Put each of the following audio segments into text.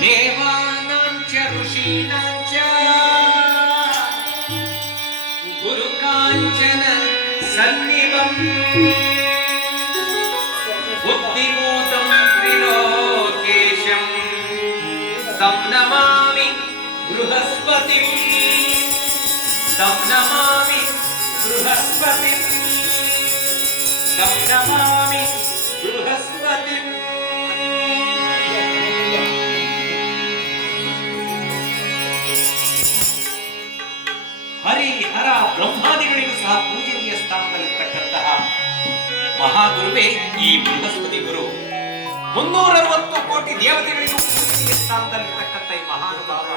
देवानां च ऋषीणां च गुरुकाञ्चन सन्निवम् बुद्धिमूतं त्रिलोकेशं तं नमामि बृहस्पतिं तं नमामि बृहस्पतिं तं नमामि बृहस्पतिम् ಹರಿ, ಹರ ಬ್ರಹ್ಮಾದಿಗಳಿಗೂ ಸಹ ಪೂಜನೀಯ ಸ್ಥಾನದಲ್ಲಿರ್ತಕ್ಕಂತಹ ಮಹಾಗುರುವೇ ಈ ಬೃಹಸ್ಪತಿ ಗುರು. ಮುನ್ನೂರ ಅರವತ್ತು ಕೋಟಿ ದೇವತೆಗಳಿಗೂ ಪೂಜನೀಯ ಸ್ಥಾನದಲ್ಲಿರ್ತಕ್ಕಂಥ ಈ ಮಹಾನುಭಾವ.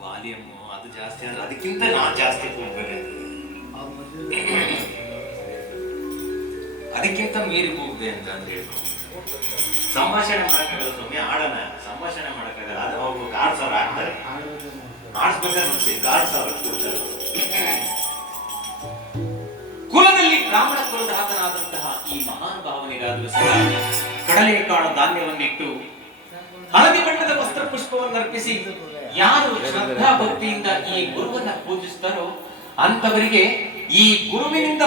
ವಾಲ್ಯೂಮ್ ಅದು ಜಾಸ್ತಿ ಆದ್ರೆ ಅದಕ್ಕಿಂತ ನಾನು ಜಾಸ್ತಿ ಕೂಗ್ಬೇಕಾಗ್ತದೆ ಅದಕ್ಕಿಂತ ಮೀರಿ ಹೋಗಿದೆ ಅಂತ ಅಂದ್ರೆ ಸಂಭಾಷಣೆ ಮಾಡಕ್ಕಾಗಲ್ಲ ಸ್ವಾಮಿ, ಆಡನ. ಸಂಭಾಷಣೆ ಮಾಡಕ್ಕಾಗಲ್ಲ. ಅದು ಅವ್ರು ಕಾರ್ ಸಾವಿರ ಆಗ್ತಾರೆ. ಆಡ್ಸ್ಬೇಕಾದ್ರೆ ಸಾವಿರ ಕೊಡ್ತಾರೆ. ಕುಲದಲ್ಲಿ ಬ್ರಾಹ್ಮಣ ಕುಲದಾತನಾದಂತಹ ಈ ಮಹಾನ್ ಭಾವನೆಗಾದರೂ ಸಹ ಕಡಲೆ ಕಾಳು ಧಾನ್ಯವನ್ನಿಟ್ಟು ಹಳದಿ ಬಣ್ಣದ ವಸ್ತ್ರ ಪುಷ್ಪವನ್ನು ಅರ್ಪಿಸಿ ಯಾರು ಶ್ರದ್ಧಾ ಭಕ್ತಿಯಿಂದ ಈ ಗುರುವನ್ನ ಪೂಜಿಸ್ತಾರೋ ಅಂತವರಿಗೆ ಈ ಗುರುವಿನಿಂದ